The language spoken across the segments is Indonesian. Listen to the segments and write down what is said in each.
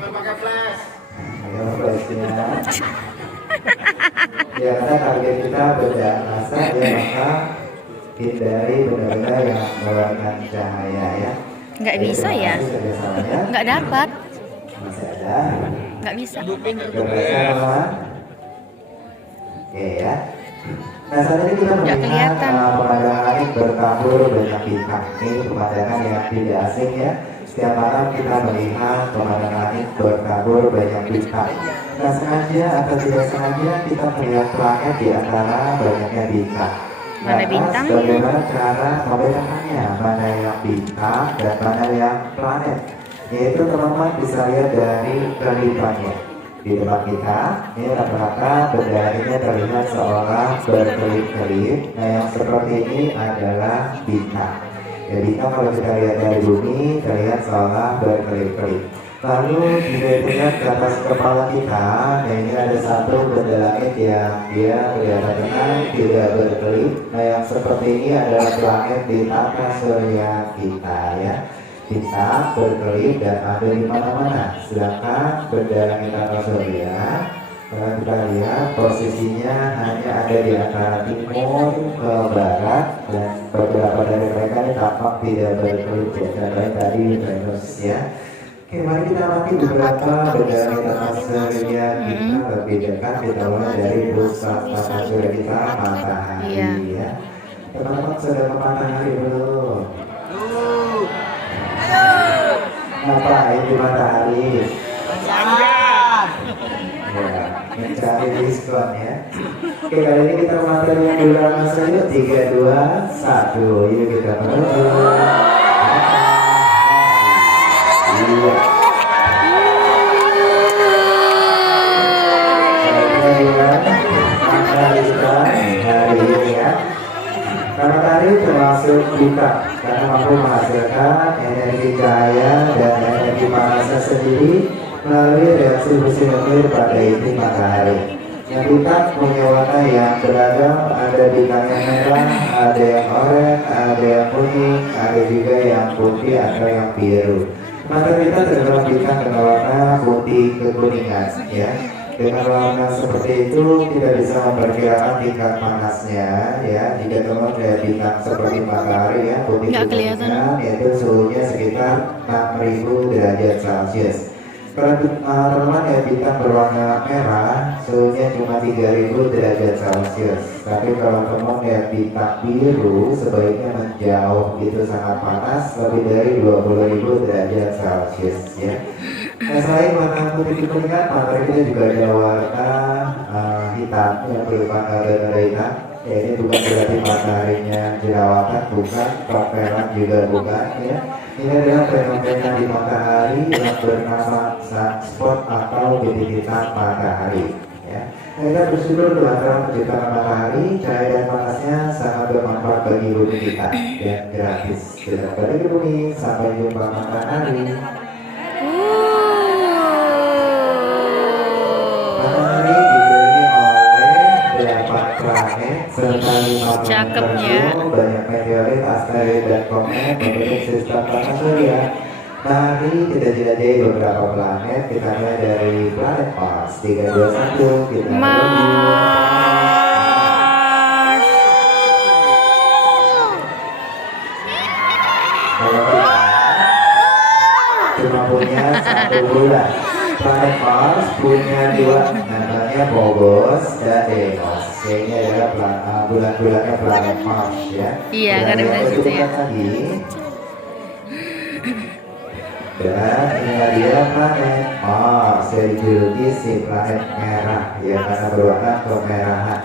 pakai flash. Ayo flashnya. Ya karena target kita beda masa ya, maka hindari benda-benda yang mengeluarkan cahaya ya. Nggak bisa ya? Nggak dapat. Masih ada. Nggak bisa. Oke ya. Nah saat ini kita Nggak melihat kelihatan. pemandangan langit bertabur banyak bintang. Ini pemandangan yang tidak asing ya. Setiap malam kita melihat pemandangan langit bertabur banyak bintang. Nah sengaja atau tidak sengaja kita melihat planet di antara banyaknya bintang. Mana bintang? Bagaimana cara membedakannya mana yang bintang dan mana yang planet? Yaitu teman-teman bisa lihat dari kelipannya. Di depan kita, ini rata-rata benda ini terlihat seolah berkelip-kelip. Nah yang seperti ini adalah bintang. Ya bintang kalau kita lihat dari bumi terlihat seolah berkelip-kelip. Lalu dilihat ke atas kepala kita, nah ini ada satu benda langit yang dia kelihatan tenang, tidak berkelip. Nah yang seperti ini adalah planet di tata surya kita ya. Bintang berkelip dan ada di mana-mana. Sedangkan benda langit tata surya, kalau kita lihat posisinya hanya ada di antara timur ke barat, dan beberapa dari mereka ini tampak tidak berkelip. Contohnya tadi Venus ya. Oke, mari kita amati beberapa benda langit tata surya kita lebih dekat. Kita mulai dari pusat tata surya kita, matahari ya. Teman-teman sudah ke matahari belum? Ngapain di matahari? Ya, mencari diskon ya. Oke, kali ini kita materi yang dulu langsung yuk. 3, 2, 1. Yuk kita menuju. Iya. Hari ini ya. Matahari termasuk bintang karena mampu menghasilkan energi cahaya dan energi panasnya sendiri melalui reaksi fusi nuklir pada inti matahari. Yang bintang punya warna yang beragam, ada bintang yang merah, ada yang oranye, ada yang kuning, ada juga yang putih atau yang biru. Mata kita terdapat bintang dengan warna putih kekuningan ya. Dengan warna seperti itu kita bisa memperkirakan tingkat panasnya ya. Jika teman lihat bintang seperti matahari ya, putih kekuningan, yaitu suhunya sekitar 6000 derajat Celcius. Kalau teman ya bintang berwarna merah, suhunya cuma 3000 derajat Celcius. Tapi kalau teman lihat bintang biru, sebaiknya menjauh, itu sangat panas, lebih dari 20.000 derajat Celcius ya. Nah, selain warna putih kekuningan, matahari kita juga ada warna hitam yang berupa nada-nada hitam. Ya, ini bukan berarti mataharinya jerawatan, bukan, propelan juga bukan ya. Ini adalah fenomena di matahari yang bernama sunspot atau bintik hitam matahari ya. Nah, kita bersyukur dengan terang penciptaan matahari, cahaya dan panasnya sangat bermanfaat bagi bumi kita dan gratis. Kita balik ke bumi, sampai jumpa matahari. Matahari diberi oleh 8 planet serta 5 Cakepnya. banyak meteorit, asteroid dan komet membentuk sistem tata surya. Nah, ini tidak dijelajahi beberapa planet. Kita mulai dari planet Mars. 3, 2, 1. Kita cuma punya satu bulan. Planet Mars punya 2, namanya Phobos dan Deimos. Kayaknya adalah bulan-bulannya planet Mars ya. Iya, karena bilang gitu ya. Dan ini dia planet Mars, dijuluki si planet merah ya karena berwarna kemerahan.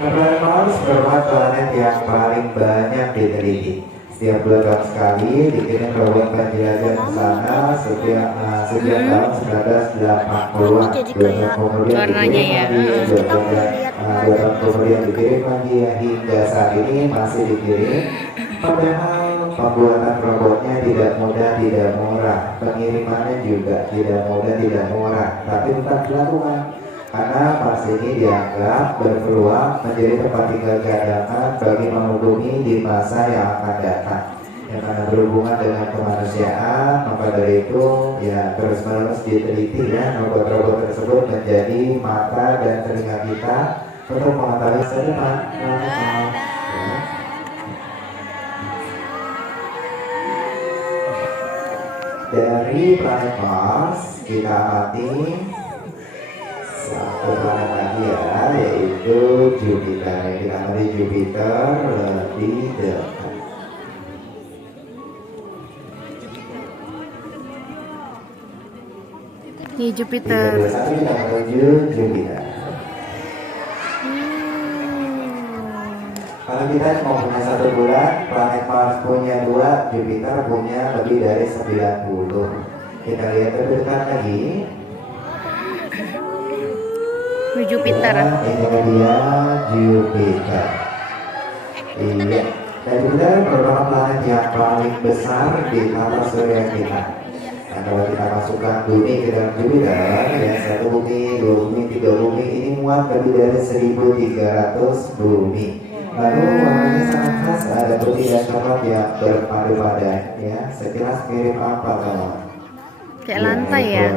Planet Mars merupakan planet yang paling banyak diteliti. Setiap 2 tahun sekali dikirim robot penjelajah ke sana sejak tahun 1980-an. 2 tahun kemudian warnanya ya. 2 tahun kemudian dikirim lagi hingga saat ini masih dikirim. Padahal pembuatan robotnya tidak mudah, tidak murah. Pengirimannya juga tidak mudah, tidak murah. Tapi tetap dilakukan karena Mars ini dianggap berpeluang menjadi tempat tinggal cadangan bagi penghuni di masa yang akan datang. yang karena berhubungan dengan kemanusiaan, maka dari itu ya terus-menerus diteliti ya robot-robot tersebut menjadi mata dan telinga kita untuk mengetahui masa depan. Dari planet Mars kita amati satu planet lagi ya, yaitu Jupiter. Kita amati Jupiter lebih dekat. Di Jupiter. 321 kita menuju Jupiter. Kalau kita mau punya satu bulan, planet Mars punya 2, Jupiter punya lebih dari 90. Kita lihat lebih dekat lagi. Di Jupiter. Ya, ini dia Jupiter. Iya, dan Jupiter merupakan planet yang paling besar di tata surya kita. Nah, kalau kita masukkan bumi ke dalam Jupiter, ya satu bumi, 2 bumi, 3 bumi, ini muat lebih dari 1.300 bumi. Lalu warnanya sangat khas, ada putih dan coklat yang berpadu padan, ya. Sekilas mirip apa kawan? Kayak lantai ya.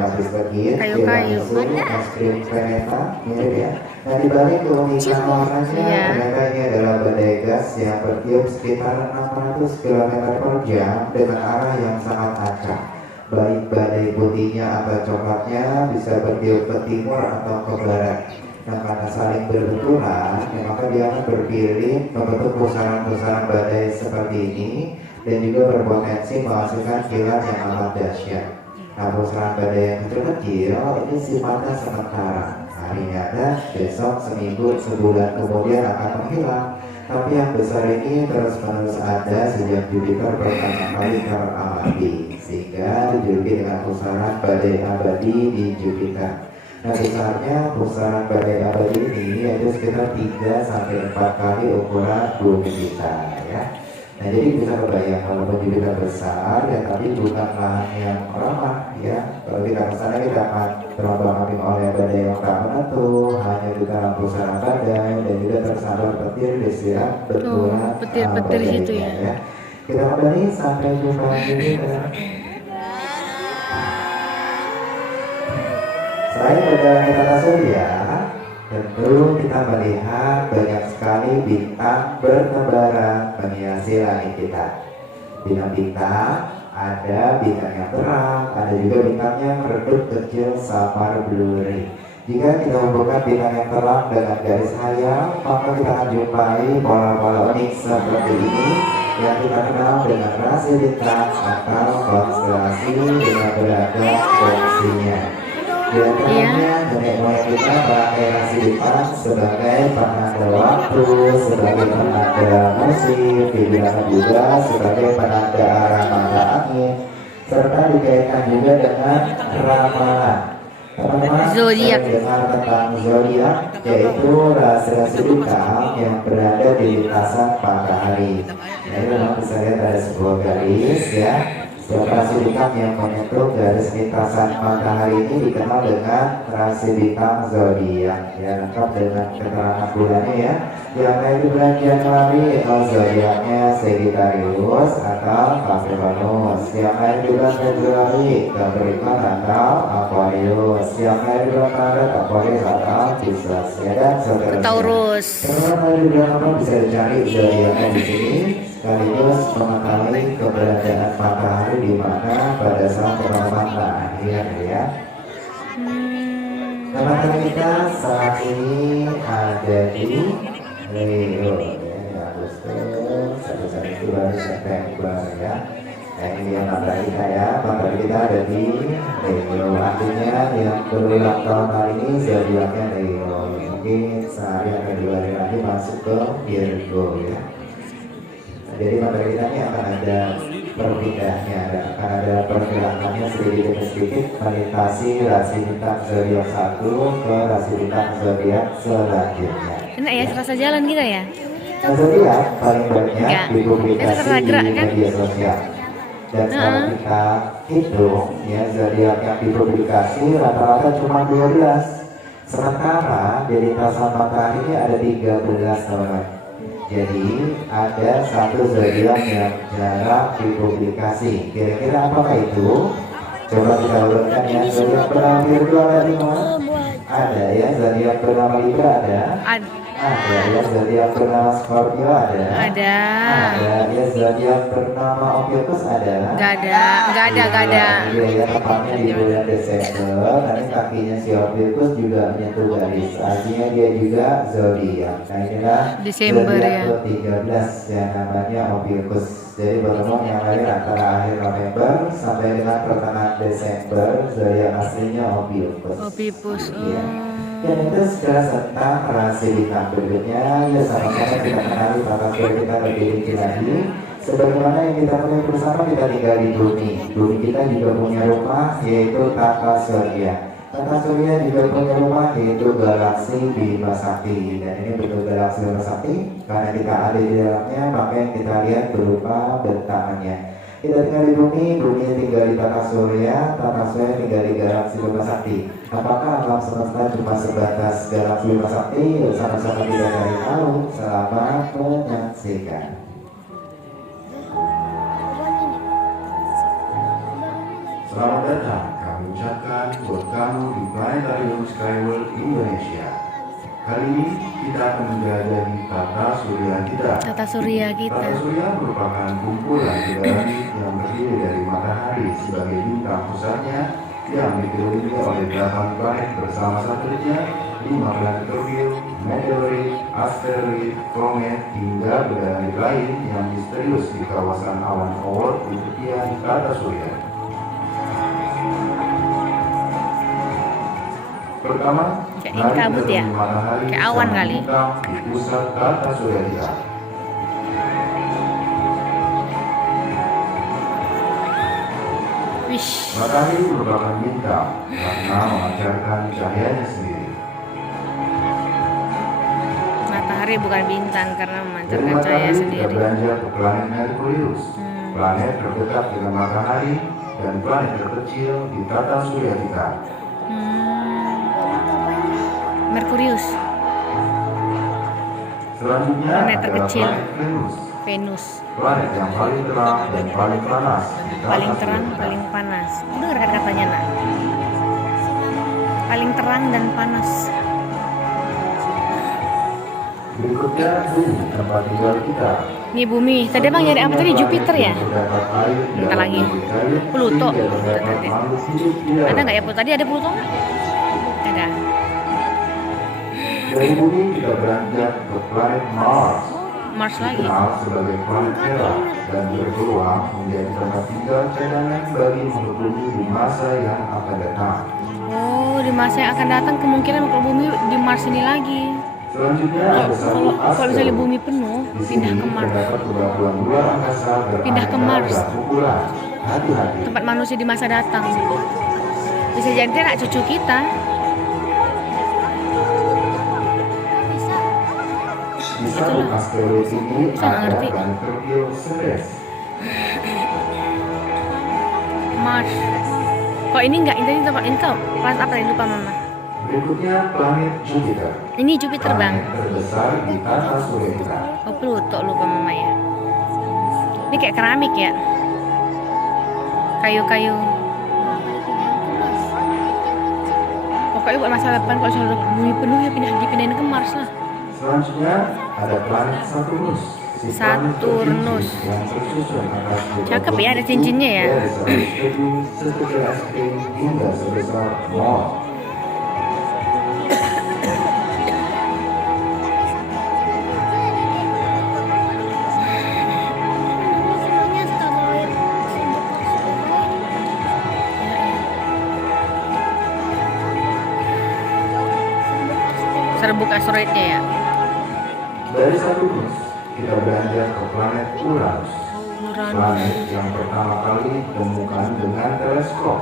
Kayu-kayu. Es krim Veneta, mirip ya. Nah di balik keunikan warnanya, Iya. ternyata ini adalah badai gas yang bertiup sekitar 600 km per jam dengan arah yang sangat acak. Baik badai putihnya atau coklatnya bisa bertiup ke timur atau ke barat. Nah karena saling berbenturan, ya, maka dia akan berpilih membentuk pusaran-pusaran badai seperti ini dan juga berpotensi menghasilkan kilat yang amat dahsyat. Nah pusaran badai yang kecil-kecil ini sifatnya sementara. Hari ini ada, besok, seminggu, sebulan kemudian akan menghilang. Tapi yang besar ini terus-menerus ada sejak Jupiter pertama kali teramati, sehingga dijuluki dengan pusaran badai abadi di Jupiter. Nah besarnya pusaran badai abadi ini yaitu sekitar 3-4 kali ukuran bumi kita ya. Nah jadi bisa kebayang kalau Jupiter besar ya, tapi bukan lahan yang ramah ya. Kalau kita kesana kita akan terombang-ambing oleh badai yang tak menentu, hanya di dalam pusaran badai dan juga tersandar petir di setiap benturan petir-petir gitu ya. Kita kembali sampai jumpa lagi. Selain berjalan tata surya, tentu kita melihat banyak sekali bintang bertebaran menghiasi langit kita. Bintang-bintang, ada bintang yang terang, ada juga bintang yang redup kecil samar blurry. Jika kita hubungkan bintang yang terang dengan garis hayal, maka kita akan jumpai pola-pola unik seperti ini yang kita kenal dengan rasi bintang atau konstelasi dengan beragam fungsinya. Di antaranya nenek moyang kita memakai rasi bintang sebagai penanda waktu, sebagai penanda musim, digunakan juga sebagai penanda arah mata angin, serta dikaitkan juga dengan ramalan. Teman-teman Zodiak. dengar tentang zodiak, yaitu rasi-rasi bintang yang berada di lintasan matahari. Nah, ini memang bisa lihat ada sebuah garis ya. Rasi bintang yang menyentuh garis lintasan matahari ini dikenal dengan rasi bintang zodiak ya, lengkap dengan keterangan bulannya ya. Yang lain di bulan Januari zodiaknya Sagittarius atau Capricornus. Yang lain di bulan Februari Capricorn atau Aquarius. Yang lain di bulan Maret Aquarius atau Pisces ya, dan seterusnya. Taurus. Teman-teman di bulan apa bisa dicari zodiaknya di sini, sekaligus mengetahui keberadaan matahari di mana pada saat teman-teman lahir ya. Teman-teman kita saat ini ada di Leo ya, Agustus, Agustus itu baru September ya. Nah ini dia matahari kita ya, matahari kita ada di Leo, artinya yang berulang tahun hari ini zodiaknya Leo. Mungkin sehari atau 2 hari lagi masuk ke Virgo ya. Jadi materi kita ini akan ada perpindahnya, akan ada pergerakannya sedikit demi sedikit melintasi rasi bintang zodiak 1 ke rasi bintang zodiak selanjutnya. Enak ya, serasa jalan kita ya. Nah, zodiak paling banyak Enggak. dipublikasi Terasa gerak, di kan? media sosial. Dan kalau kita hitung ya zodiak yang dipublikasi rata-rata cuma 12. Sementara di lintasan matahari ini ada 13 teman-teman. Jadi ada satu zodiak yang jarang dipublikasi. Kira-kira apakah itu? Coba kita urutkan ya. Zodiak bernama Virgo ada di mana? Ada ya. Zodiak bernama Libra ada. Ada ya. Zodiak bernama Scorpio ada. Ada. Ada ya. Zodiak bernama Ophiuchus ada. Gak ada. Iya ya, tepatnya di bulan Desember. Nanti kakinya si Ophiuchus juga menyentuh garis. Artinya dia juga zodiak. Nah inilah Desember ya. ke-13 yang namanya Ophiuchus. Jadi bertemu yang lahir antara akhir November sampai dengan pertengahan Desember. Zodiak aslinya Ophiuchus. Ophiuchus. Iya. Dan itu secara tentang rahasia bintang berikutnya. Ya sama-sama kita kenali tata surya kita lebih rinci lagi. Sebagaimana yang kita ketahui bersama, kita tinggal di bumi. Bumi kita juga punya rumah, yaitu tata surya. Tata surya juga punya rumah, yaitu galaksi Bima Sakti. Dan ini bentuk galaksi Bima Sakti. Karena kita ada di dalamnya, maka yang kita lihat berupa bentangannya. Kita tinggal di bumi, bumi tinggal di tata surya tinggal di galaksi Bima Sakti. Apakah alam semesta cuma sebatas galaksi Bima Sakti? Sama-sama kita cari tahu. Selamat menyaksikan. Selamat datang, kami ucapkan buat kamu di Planetarium Skyworld Indonesia. Kali ini kita akan menjelajahi tata surya kita. Tata surya kita. Tata surya merupakan kumpulan di langit yang terdiri dari matahari sebagai bintang pusatnya yang dikelilingi oleh 8 planet bersama satelitnya, 5 planet terbiu, meteorit, asteroid, komet, hingga benda lain yang misterius di kawasan awan Oort di tepian tata surya. Pertama, Kayak ini kabut ya? Kayak awan kali. Di pusat tata surya kita. Wish. Matahari merupakan bintang karena memancarkan cahayanya sendiri. Matahari bukan bintang karena Dari memancarkan cahaya matahari kita sendiri. beranjak ke planet Merkurius, planet terdekat dengan matahari dan planet terkecil di tata surya kita. Merkurius, Selanjutnya Planet adalah terkecil. planet Venus, Venus, planet yang paling terang dan paling panas di tata paling surya terang, kita. paling panas. Dengar kata-katanya nak. Paling terang dan panas. Berikutnya bumi, tempat tinggal kita. Ini bumi. Tadi abang nyari apa tadi? Jupiter ya? Terdapat air di Bentar dalam lagi. bumi kayu, Pluto. sehingga terdapat Tadi. makhluk hidup di dalam. Ada nggak ya Pluto? Tadi ada Pluto? Ada. Dari bumi kita beranjak ke planet Mars, Mars lagi. dikenal sebagai planet merah dan berpeluang menjadi tempat tinggal cadangan bagi makhluk bumi di masa yang akan datang. Oh, di masa yang akan datang kemungkinan makhluk bumi di Mars ini lagi. Selanjutnya ada satu Kalau misalnya asteroid. bumi penuh, Di pindah sini ke Mars. terdapat bebatuan luar angkasa Pindah ke Mars. beraneka ukuran. Hati-hati. Tempat manusia di masa datang. Bisa jadi anak cucu kita. Di satu asteroid ini Saya nggak ada ngerti. planet terkecil Ceres. Mars. Kok ini enggak? Ini tempat ini kau. Planet apa yang lupa mama? Berikutnya planet Jupiter. Ini Jupiter bang. Planet terbesar di tata surya kita. Oh Pluto lupa mama ya. Ini kayak keramik ya. Kayu-kayu. Pokoknya buat masa depan kalau sudah bumi penuh ya dipindahin ke Mars lah. Selanjutnya ada planet Saturnus. Si planet Saturnus. tercincin yang tersusun atas Cakep ya, ada cincinnya ya. dari sebesar gedung sekecil es krim hingga sebesar mall. Serbuk asteroidnya ya. Dari Saturnus kita beranjak ke planet Uranus. Uranus. Planet yang pertama kali ditemukan dengan teleskop.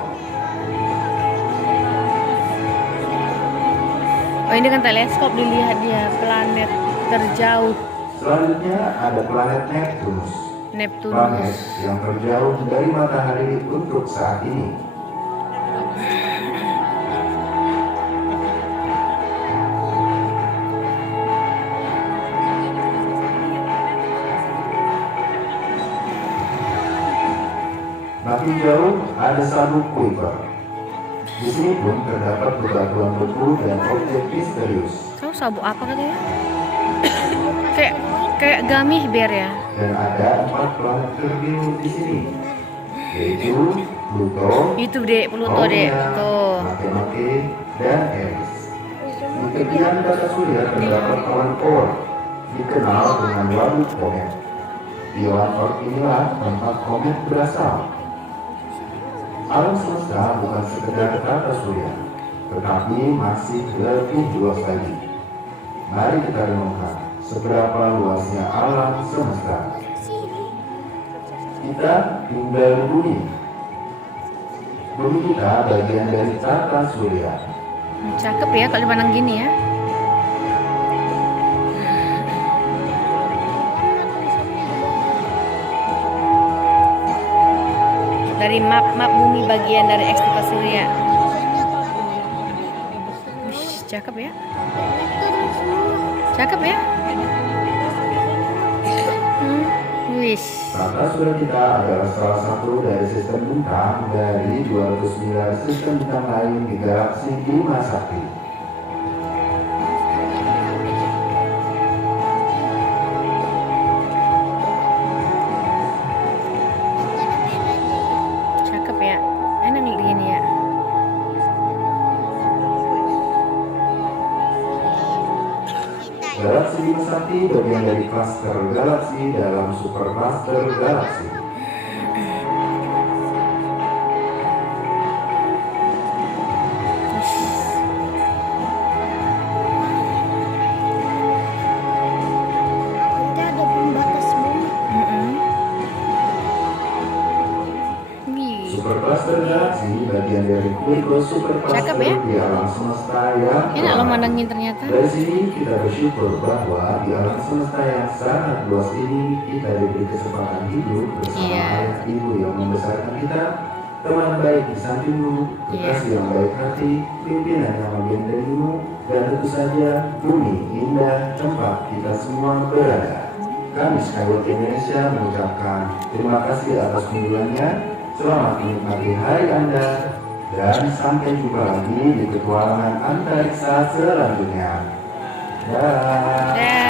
Oh ini kan teleskop dilihat dia planet terjauh. Selanjutnya ada planet Neptunus. Neptunus. Planet yang terjauh dari matahari untuk saat ini. semakin jauh ada sabuk Kuiper. Di sini pun terdapat bebatuan beku dan objek misterius. Tahu sabuk apa katanya? kayak Gummy Bear ya. Dan ada 4 planet terbiru di sini, yaitu Pluto, Itu dek, Pluto dek. Tuh. Makemake, dan Eris. Di tepian tata surya terdapat awan Oort, dikenal dengan waduk komet. Di awan Oort inilah tempat komet berasal. Alam semesta bukan sekedar tata surya, tetapi masih lebih luas lagi. Mari kita renungkan seberapa luasnya alam semesta. Kita tinggal di bumi. Bumi kita bagian dari tata surya. Cakep ya kalau dipandang gini ya. Dari map bumi bagian dari X tata surya. Wih, cakep ya. Cakep ya. Wis. Tata surya kita adalah salah satu dari sistem bintang dari 209 sistem bintang lain di galaksi Bima Sakti. Cakep ya. Enak nih gini ya. Galaksi Bima Sakti bagian dari klaster galaksi dalam super klaster galaksi. Kita ada pembatas bumi. Wih. Super cluster galaksi bagian dari Virgo super Cakep cluster ya. di alam semesta yang Enak lo luas. mandangin ternyata. Dari sini kita bersyukur bahwa di alam semesta yang sangat luas ini kita diberi kesempatan hidup bersama Iya. ayah ibu yang membesarkan kita, teman baik di sampingmu, kekasih yang baik hati, pimpinan yang membimbingmu, dan tentu saja bumi indah tempat kita semua berada. Kami Skyward Indonesia mengucapkan terima kasih atas kunjungannya. Selamat menikmati hari Anda dan sampai jumpa lagi di petualangan antariksa selanjutnya. Dah. Dah.